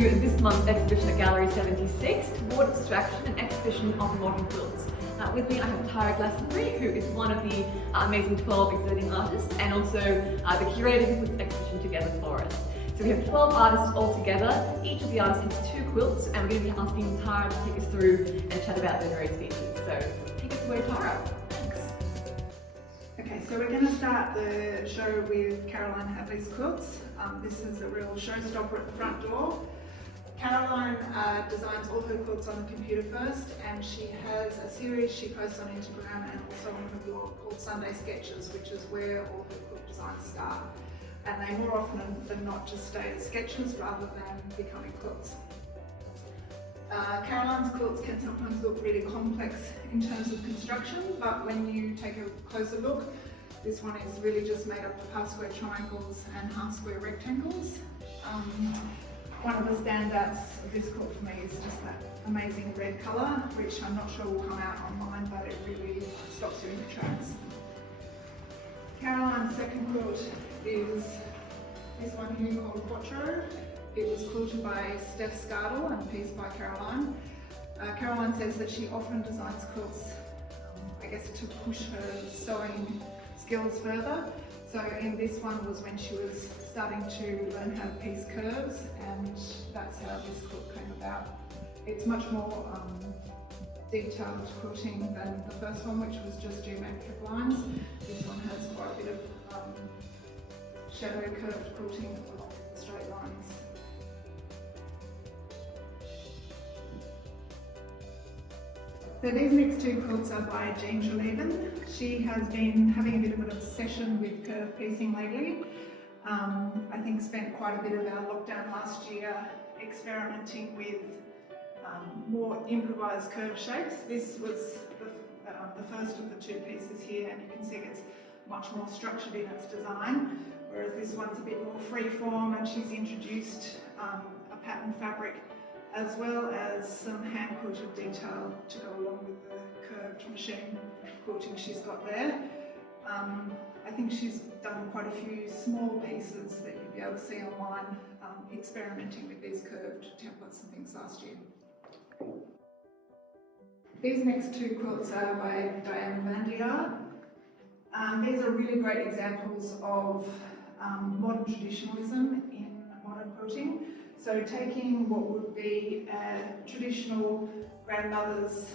to this month's exhibition at Gallery 76, Toward Abstraction, an exhibition of modern quilts. With me I have Tara Glastonbury, who is one of the amazing 12 exhibiting artists and also the curator who puts the exhibition together for us. So we have 12 artists all together. Each of the artists has 2 quilts, and we're going to be asking Tara to take us through and chat about their various features. So take us away, Tara. Thanks. Okay, so we're going to start the show with Caroline Hadley's quilts. This is a real showstopper at the front door. Caroline designs all her quilts on the computer first, and she has a series she posts on Instagram and also on her blog called Sunday Sketches, which is where all her quilt designs start. And they more often than not just stay as sketches rather than becoming quilts. Caroline's quilts can sometimes look really complex in terms of construction, but when you take a closer look, this one is really just made up of half square triangles and half square rectangles. One of the standouts of this quilt for me is just that amazing red colour, which I'm not sure will come out online, but it really stops you in your tracks. Caroline's second quilt is this one here called Quattro. It was quilted by Steph Scardle and pieced by Caroline. Caroline says that she often designs quilts, I guess, to push her sewing skills further. So in this one was when she was starting to learn how to piece curves, and that's how this quilt came about. It's much more detailed quilting than the first one, which was just geometric lines. This one has quite a bit of shadow curved quilting along the straight lines. So these next 2 quilts are by Jean Joleven. She has been having a bit of an obsession with curve piecing lately. I think spent quite a bit of our lockdown last year experimenting with more improvised curve shapes. This was the first of the 2 pieces here, and you can see it's much more structured in its design, whereas this one's a bit more free-form, and she's introduced a pattern fabric as well as some hand quilted detail to go along with the curved machine quilting she's got there. I think she's done quite a few small pieces that you'll be able to see online, experimenting with these curved templates and things last year. These next 2 quilts are by Diana Vandiar. These are really great examples of modern traditionalism in modern quilting. So taking what would be a traditional grandmother's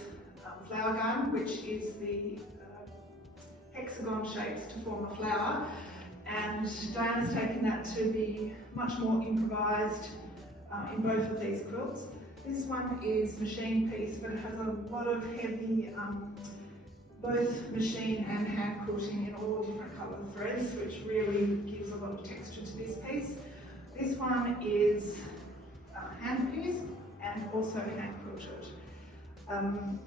flower garden, which is the hexagon shapes to form a flower, and Diana's taken that to be much more improvised in both of these quilts. This one is machine piece, but it has a lot of heavy both machine and hand quilting in all different coloured threads, which really gives a lot of texture to this piece. This one is hand pieced and also hand quilted.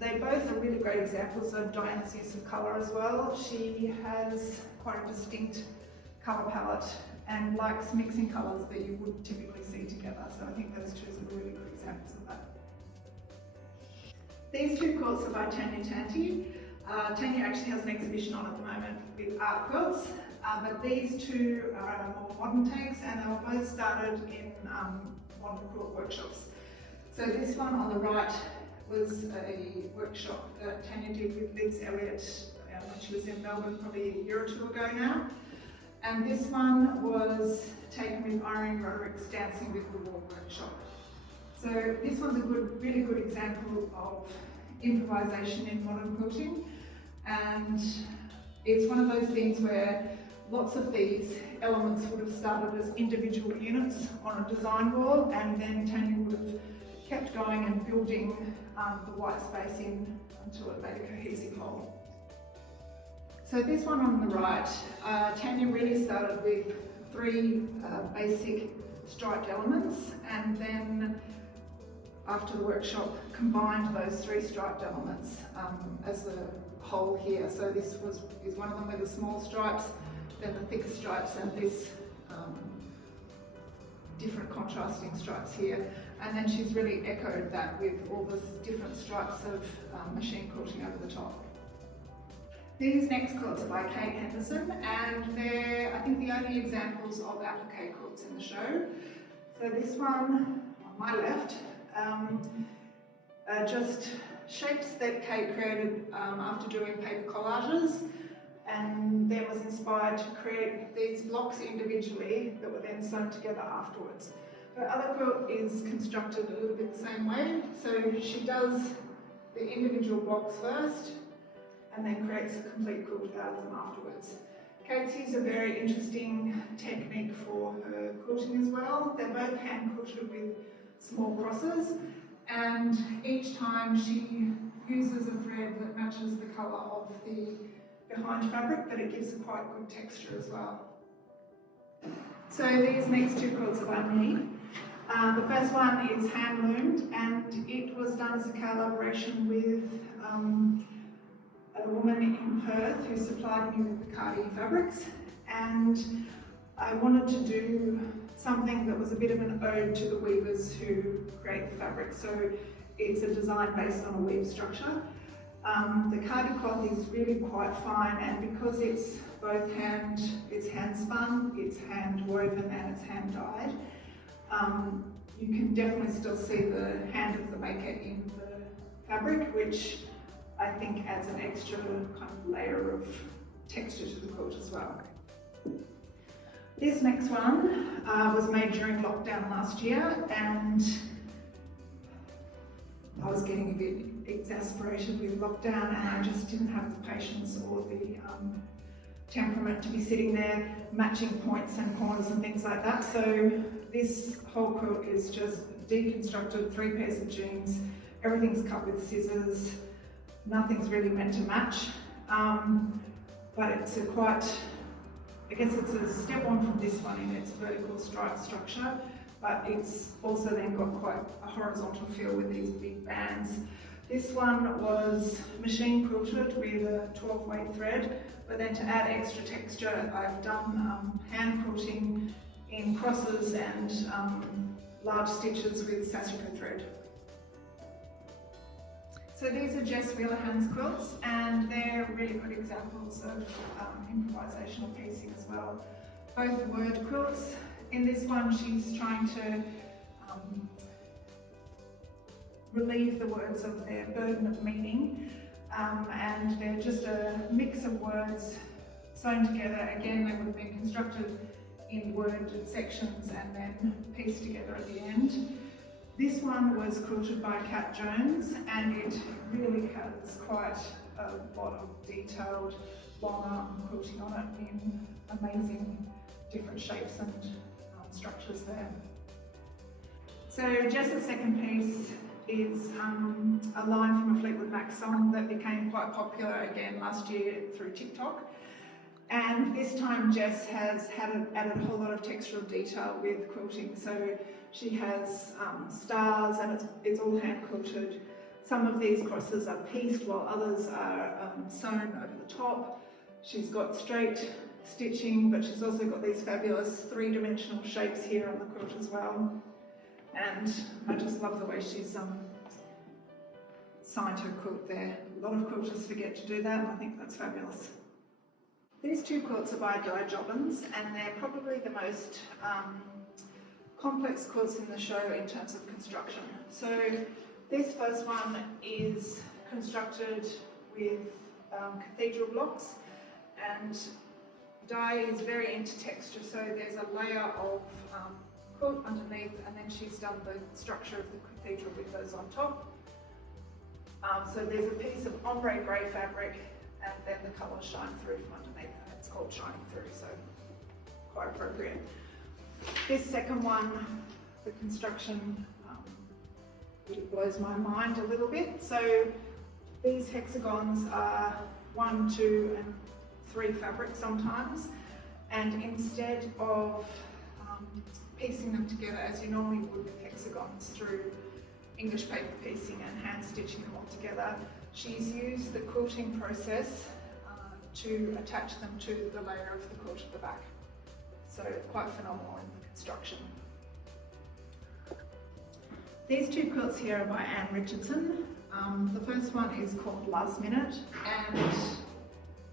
They both are really great examples of Diana's use of colour as well. She has quite a distinct colour palette and likes mixing colours that you wouldn't typically see together. So I think those 2 are really good examples of that. These 2 quilts are by Tanya Tanti. Tanya actually has an exhibition on at the moment with art quilts, but these 2 are more modern takes, and they were both started in modern quilt workshops. So this one on the right was a workshop that Tanya did with Liz Elliott when she was in Melbourne probably a year or 2 ago now. And this one was taken with Irene Roderick's Dancing with the Wall workshop. So this one's a really good example of improvisation in modern quilting, and it's one of those things where lots of these elements would have started as individual units on a design wall, and then Tanya would have kept going and building the white space in until it made a cohesive whole. So this one on the right, Tanya really started with 3 basic striped elements, and then after the workshop combined those 3 striped elements as a whole here. So this is one of them with the small stripes, then the thicker stripes, and this different contrasting stripes here. And then she's really echoed that with all the different stripes of machine quilting over the top. These next quilts are by Kate Henderson, and they're, I think, the only examples of applique quilts in the show. So this one on my left are just shapes that Kate created after doing paper collages, and then was inspired to create these blocks individually that were then sewn together afterwards. Her other quilt is constructed a little bit the same way, so she does the individual blocks first and then creates a complete quilt out of them afterwards. Kate's used a very interesting technique for her quilting as well. They're both hand quilted with small crosses, and each time she uses a thread that matches the colour of the behind fabric, but it gives a quite good texture as well. So these next two quilts are by me. The first one is hand loomed, and it was done as a collaboration with a woman in Perth who supplied me with the Cardi fabrics, and I wanted to do something that was a bit of an ode to the weavers who create the fabric. So it's a design based on a weave structure. The Cardi cloth is really quite fine, and because it's both hand spun, it's hand woven and it's hand dyed, you can definitely still see the hand of the maker in the fabric, which I think adds an extra kind of layer of texture to the quilt as well. This next one was made during lockdown last year, and I was getting a bit exasperated with lockdown, and I just didn't have the patience or the temperament to be sitting there matching points and corners and things like that. So this whole quilt is just deconstructed, 3 pairs of jeans, everything's cut with scissors, nothing's really meant to match, but it's a quite, I guess it's a step on from this one in its vertical stripe structure, but it's also then got quite a horizontal feel with these big bands. This one was machine quilted with a 12-weight thread, but then to add extra texture, I've done hand quilting in crosses and large stitches with sassafras thread. So these are Jess Wheelerhan's quilts, and they're really good examples of improvisational piecing as well. Both word quilts. In this one, she's trying to relieve the words of their burden of meaning, and they're just a mix of words sewn together. Again, they would have been constructed in word sections and then pieced together at the end. This one was quilted by Kat Jones, and it really has quite a lot of detailed long arm quilting on it in amazing different shapes and structures there. So Jess's second piece is a line from a Fleetwood Mac song that became quite popular again last year through TikTok. And this time Jess has added a whole lot of textural detail with quilting. So she has stars, and it's all hand quilted. Some of these crosses are pieced while others are sewn over the top. She's got straight stitching, but she's also got these fabulous 3-dimensional shapes here on the quilt as well. And I just love the way she's signed her quilt there. A lot of quilters forget to do that, and I think that's fabulous. These two quilts are by Di Jobbins, and they're probably the most complex quilts in the show in terms of construction. So this first one is constructed with cathedral blocks, and Di is very into texture, so there's a layer of quilt underneath, and then she's done the structure of the cathedral with those on top. So there's a piece of ombre grey fabric, and then the colours shine through from underneath, and it's called Shining Through, so quite appropriate. This second one, the construction really blows my mind a little bit. So these hexagons are 1, 2 and 3 fabrics sometimes, and instead of piecing them together as you normally would with hexagons through English paper piecing and hand stitching them all together, she's used the quilting process to attach them to the layer of the quilt at the back. So quite phenomenal in the construction. These two quilts here are by Anne Richardson. The first one is called Last Minute, and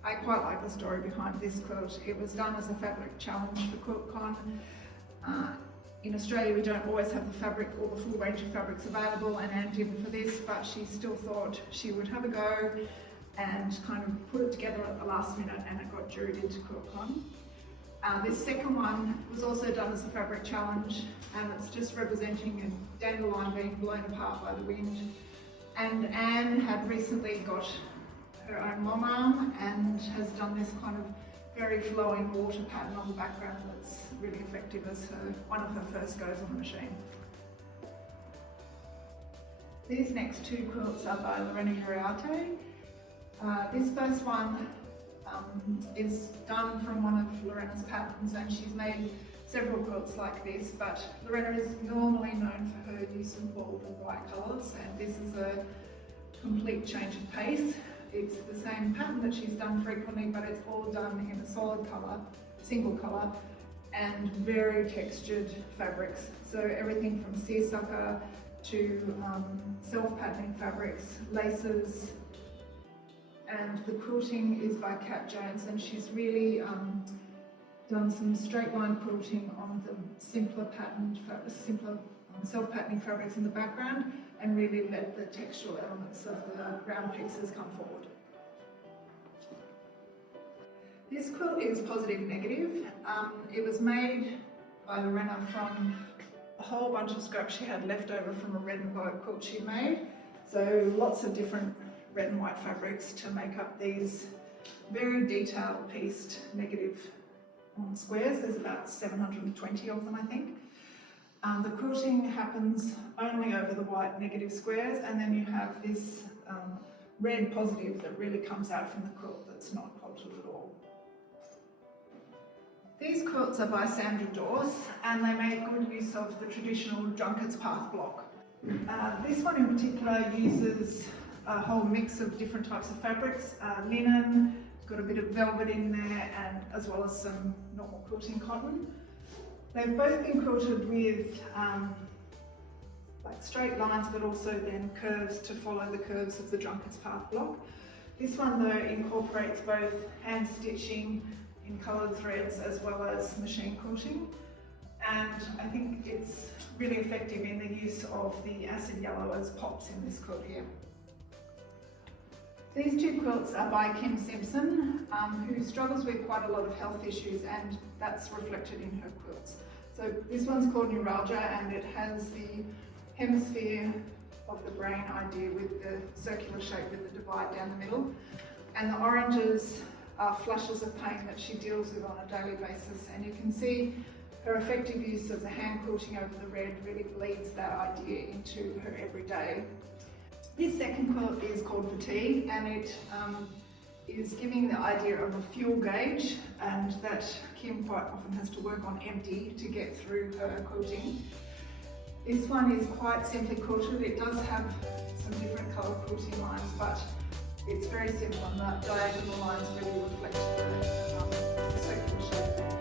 I quite like the story behind this quilt. It was done as a fabric challenge for QuiltCon in Australia we don't always have the fabric or the full range of fabrics available, and Anne did for this, but she still thought she would have a go and kind of put it together at the last minute, and it got juried into QuiltCon. This second one was also done as a fabric challenge, and it's just representing a dandelion being blown apart by the wind. And Anne had recently got her own mom arm and has done this kind of very flowing water pattern on the background that's really effective as one of her first goes on the machine. These next two quilts are by Lorena Uriarte. This first one is done from one of Lorena's patterns, and she's made several quilts like this, but Lorena is normally known for her use of bold and white colours, and this is a complete change of pace. It's the same pattern that she's done frequently, but it's all done in a solid colour, single colour, and very textured fabrics. So everything from seersucker to self-patterning fabrics, laces, and the quilting is by Kat Jones, and she's really done some straight line quilting on the simpler self-patterning fabrics in the background, and really let the textural elements of the round pieces come forward. This quilt is positive negative. It was made by Lorena from a whole bunch of scraps she had left over from a red and white quilt she made. So lots of different red and white fabrics to make up these very detailed pieced negative squares. There's about 720 of them, I think. The quilting happens only over the white negative squares, and then you have this red positive that really comes out from the quilt that's not quilted at all. These quilts are by Sandra Dorse, and they make good use of the traditional Drunkard's Path block. This one in particular uses a whole mix of different types of fabrics, linen, got a bit of velvet in there, and as well as some normal quilting cotton. They've both been quilted with like straight lines, but also then curves to follow the curves of the Drunkard's Path block. This one though incorporates both hand stitching in coloured threads as well as machine quilting, and I think it's really effective in the use of the acid yellow as pops in this quilt here. These two quilts are by Kim Simpson, who struggles with quite a lot of health issues, and that's reflected in her quilts. So this one's called Neuralgia, and it has the hemisphere of the brain idea with the circular shape with the divide down the middle. And the oranges are flushes of pain that she deals with on a daily basis, and you can see her effective use of the hand quilting over the red really bleeds that idea into her everyday. This second quilt is called Fatigue, and it is giving the idea of a fuel gauge, and that Kim quite often has to work on empty to get through her quilting. This one is quite simply quilted. It does have some different colour quilting lines, but it's very simple, and the diagonal lines really reflect the circular shape.